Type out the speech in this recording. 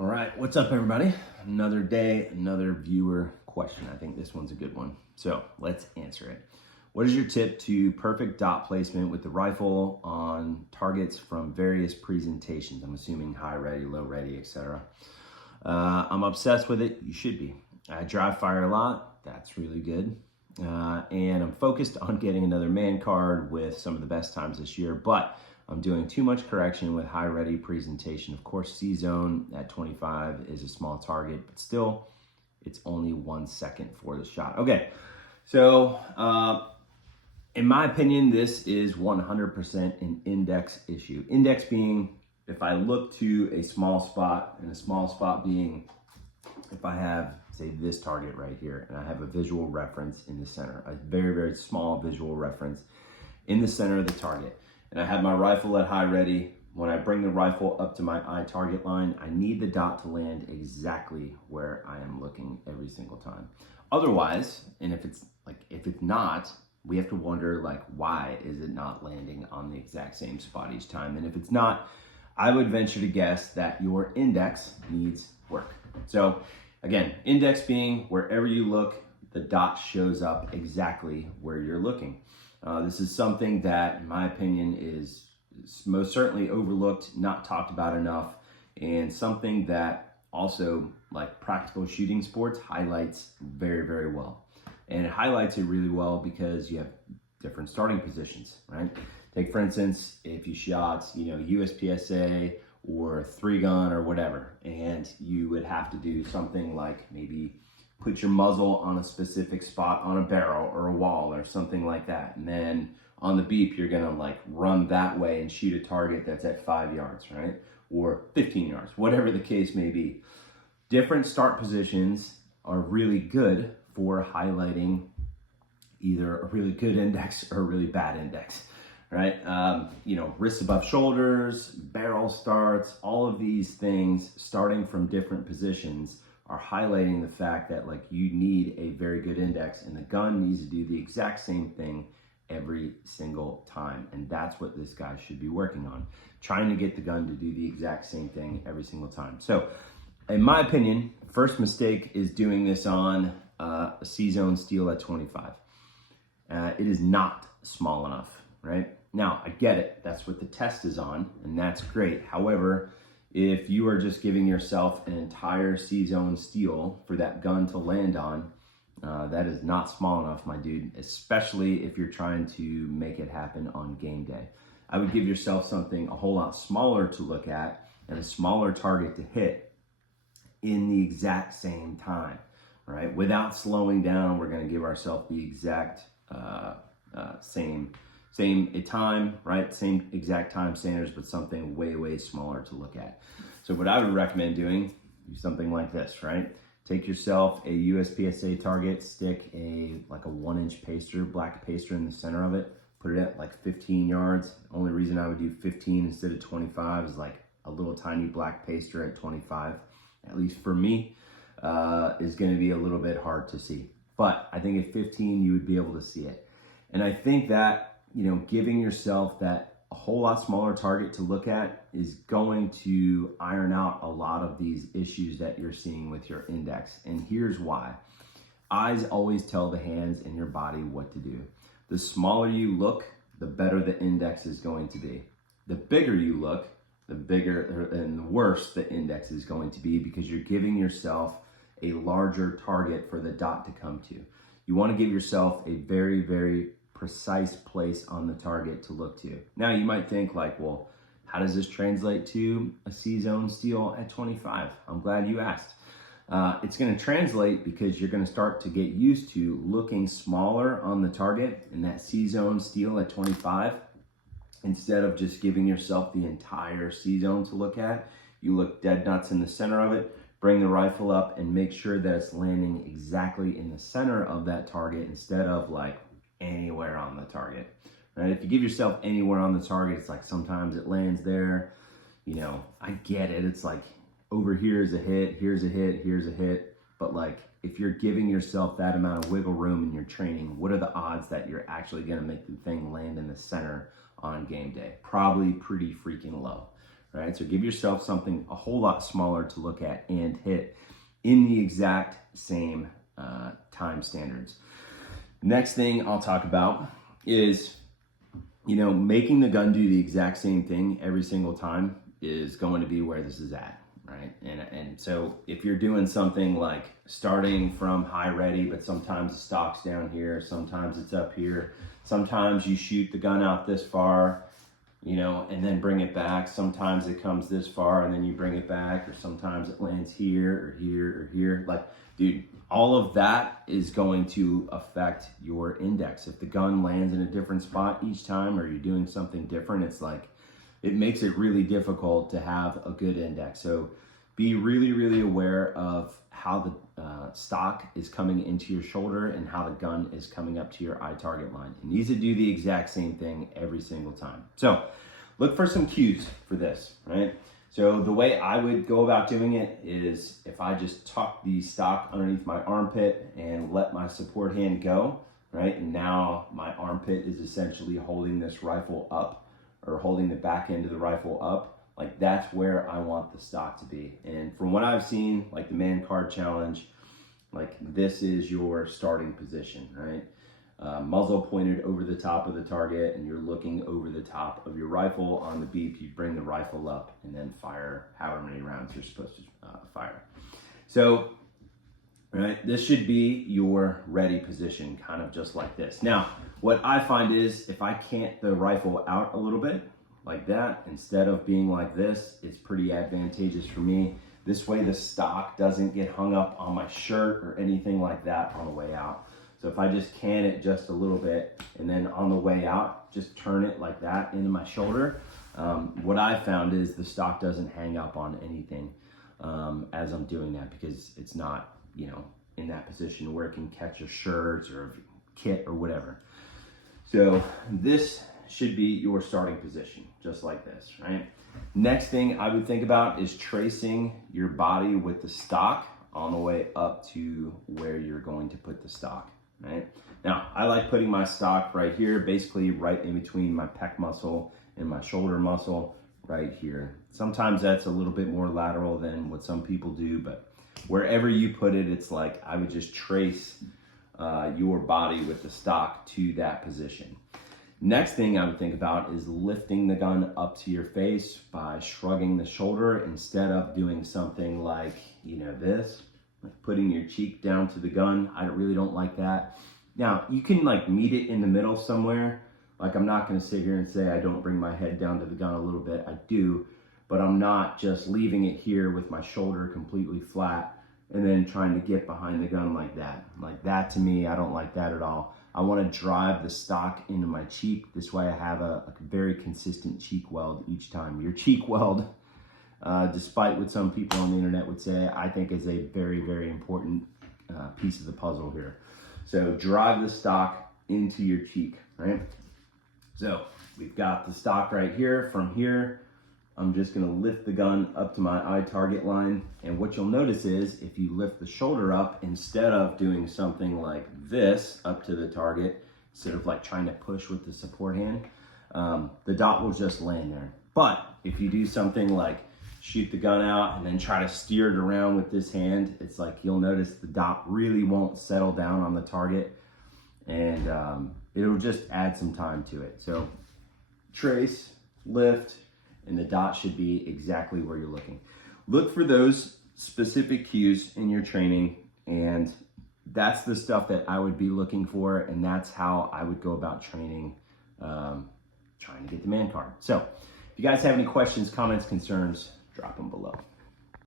All right, what's up, everybody? Another day, another viewer question. I think this one's a good one. So let's answer it. What is your tip to perfect dot placement with the rifle on targets from various presentations? I'm assuming high ready, low ready, etc. I'm obsessed with it. You should be. I dry fire a lot. That's really good. And I'm focused on getting another man card with some of the best times this year, but I'm doing too much correction with high ready presentation. Of course, C-zone at 25 is a small target, but still it's only 1 second for the shot. Okay, so in my opinion, this is 100% an index issue. Index being if I look to a small spot, and a small spot being if I have, say, this target right here, and I have a visual reference in the center, a very, very small visual reference in the center of the target, and I have my rifle at high ready. When I bring the rifle up to my eye target line, I need the dot to land exactly where I am looking every single time. Otherwise, and if it's not, we have to wonder, like, why is it not landing on the exact same spot each time? And if it's not, I would venture to guess that your index needs work. So again, index being wherever you look, the dot shows up exactly where you're looking. This is something that, in my opinion, is most certainly overlooked, not talked about enough, and something that also, like practical shooting sports, highlights very, very well. And it highlights it really well because you have different starting positions, right? Take, for instance, if you shot, USPSA or 3-gun or whatever, and you would have to do something like maybe put your muzzle on a specific spot on a barrel or a wall or something like that. And then on the beep, you're gonna run that way and shoot a target that's at 5 yards, right? Or 15 yards, whatever the case may be. Different start positions are really good for highlighting either a really good index or a really bad index, right? Wrists above shoulders, barrel starts, all of these things starting from different positions are highlighting the fact that you need a very good index, and the gun needs to do the exact same thing every single time. And that's what this guy should be working on, trying to get the gun to do the exact same thing every single time. So in my opinion, first mistake is doing this on a C-zone steel at 25. It is not small enough, right? Now, I get it. That's what the test is on, and that's great. However, if you are just giving yourself an entire C-zone steel for that gun to land on, that is not small enough, my dude, especially if you're trying to make it happen on game day. I would give yourself something a whole lot smaller to look at and a smaller target to hit in the exact same time, right? Without slowing down, we're going to give ourselves the exact same time, right? Same exact time standards, but something way, way smaller to look at. So what I would recommend doing, do something like this, right? Take yourself a USPSA target, stick a 1-inch paster, black paster in the center of it, put it at 15 yards. Only reason I would do 15 instead of 25 is a little tiny black paster at 25, at least for me, is gonna be a little bit hard to see. But I think at 15, you would be able to see it. And I think that, giving yourself that a whole lot smaller target to look at is going to iron out a lot of these issues that you're seeing with your index. And here's why. Eyes always tell the hands and your body what to do. The smaller you look, the better the index is going to be. The bigger you look, the bigger and the worse the index is going to be, because you're giving yourself a larger target for the dot to come to. You want to give yourself a very, very precise place on the target to look to. Now you might think well, how does this translate to a C-zone steel at 25? I'm glad you asked. It's going to translate because you're going to start to get used to looking smaller on the target in that C-zone steel at 25. Instead of just giving yourself the entire C-zone to look at, you look dead nuts in the center of it, bring the rifle up and make sure that it's landing exactly in the center of that target instead of anywhere on the target, right? If you give yourself anywhere on the target, it's sometimes it lands there. I get it. It's over here is a hit, here's a hit, here's a hit. But if you're giving yourself that amount of wiggle room in your training, what are the odds that you're actually going to make the thing land in the center on game day? Probably pretty freaking low, right? So give yourself something a whole lot smaller to look at and hit in the exact same time standards. Next thing I'll talk about is, making the gun do the exact same thing every single time is going to be where this is at, right? And so if you're doing something like starting from high ready, but sometimes the stock's down here, sometimes it's up here, sometimes you shoot the gun out this far, and then bring it back. Sometimes it comes this far and then you bring it back, or sometimes it lands here or here or here. Like, dude, all of that is going to affect your index. If the gun lands in a different spot each time, or you're doing something different, it's like, it makes it really difficult to have a good index. So be really, really aware of how the stock is coming into your shoulder and how the gun is coming up to your eye target line. It needs to do the exact same thing every single time. So look for some cues for this, right? So the way I would go about doing it is if I just tuck the stock underneath my armpit and let my support hand go, right? And now my armpit is essentially holding this rifle up, or holding the back end of the rifle up. Like, that's where I want the stock to be. And from what I've seen, like the Man Card Challenge, like this is your starting position, right? Muzzle pointed over the top of the target, and you're looking over the top of your rifle. On the beep, you bring the rifle up and then fire however many rounds you're supposed to fire. So, right, this should be your ready position, kind of just like this. Now, what I find is if I cant the rifle out a little bit like that, instead of being like this, it's pretty advantageous for me. This way the stock doesn't get hung up on my shirt or anything like that on the way out. So if I just can it just a little bit, and then on the way out, just turn it like that into my shoulder, what I found is the stock doesn't hang up on anything as I'm doing that, because it's not, in that position where it can catch a shirt or a kit or whatever. So this should be your starting position, just like this, right? Next thing I would think about is tracing your body with the stock on the way up to where you're going to put the stock, right? Now, I like putting my stock right here, basically right in between my pec muscle and my shoulder muscle right here. Sometimes that's a little bit more lateral than what some people do, but wherever you put it, it's like I would just trace your body with the stock to that position. Next thing I would think about is lifting the gun up to your face by shrugging the shoulder, instead of doing something like, this, like putting your cheek down to the gun. I really don't like that. Now, you can like meet it in the middle somewhere. Like, I'm not gonna sit here and say I don't bring my head down to the gun a little bit. I do, but I'm not just leaving it here with my shoulder completely flat and then trying to get behind the gun like that. Like that, to me, I don't like that at all. I want to drive the stock into my cheek. This way I have a very consistent cheek weld each time. Your cheek weld, despite what some people on the internet would say, I think is a very, very important piece of the puzzle here. So drive the stock into your cheek, right? So we've got the stock right here. From here, I'm just gonna lift the gun up to my eye target line. And what you'll notice is if you lift the shoulder up, instead of doing something like this up to the target, instead of like trying to push with the support hand, the dot will just land there. But if you do something like shoot the gun out and then try to steer it around with this hand, it's like you'll notice the dot really won't settle down on the target, and it'll just add some time to it. So trace, lift, and the dot should be exactly where you're looking. Look for those specific cues in your training, and that's the stuff that I would be looking for, and that's how I would go about training, trying to get the man card. So if you guys have any questions, comments, concerns, drop them below.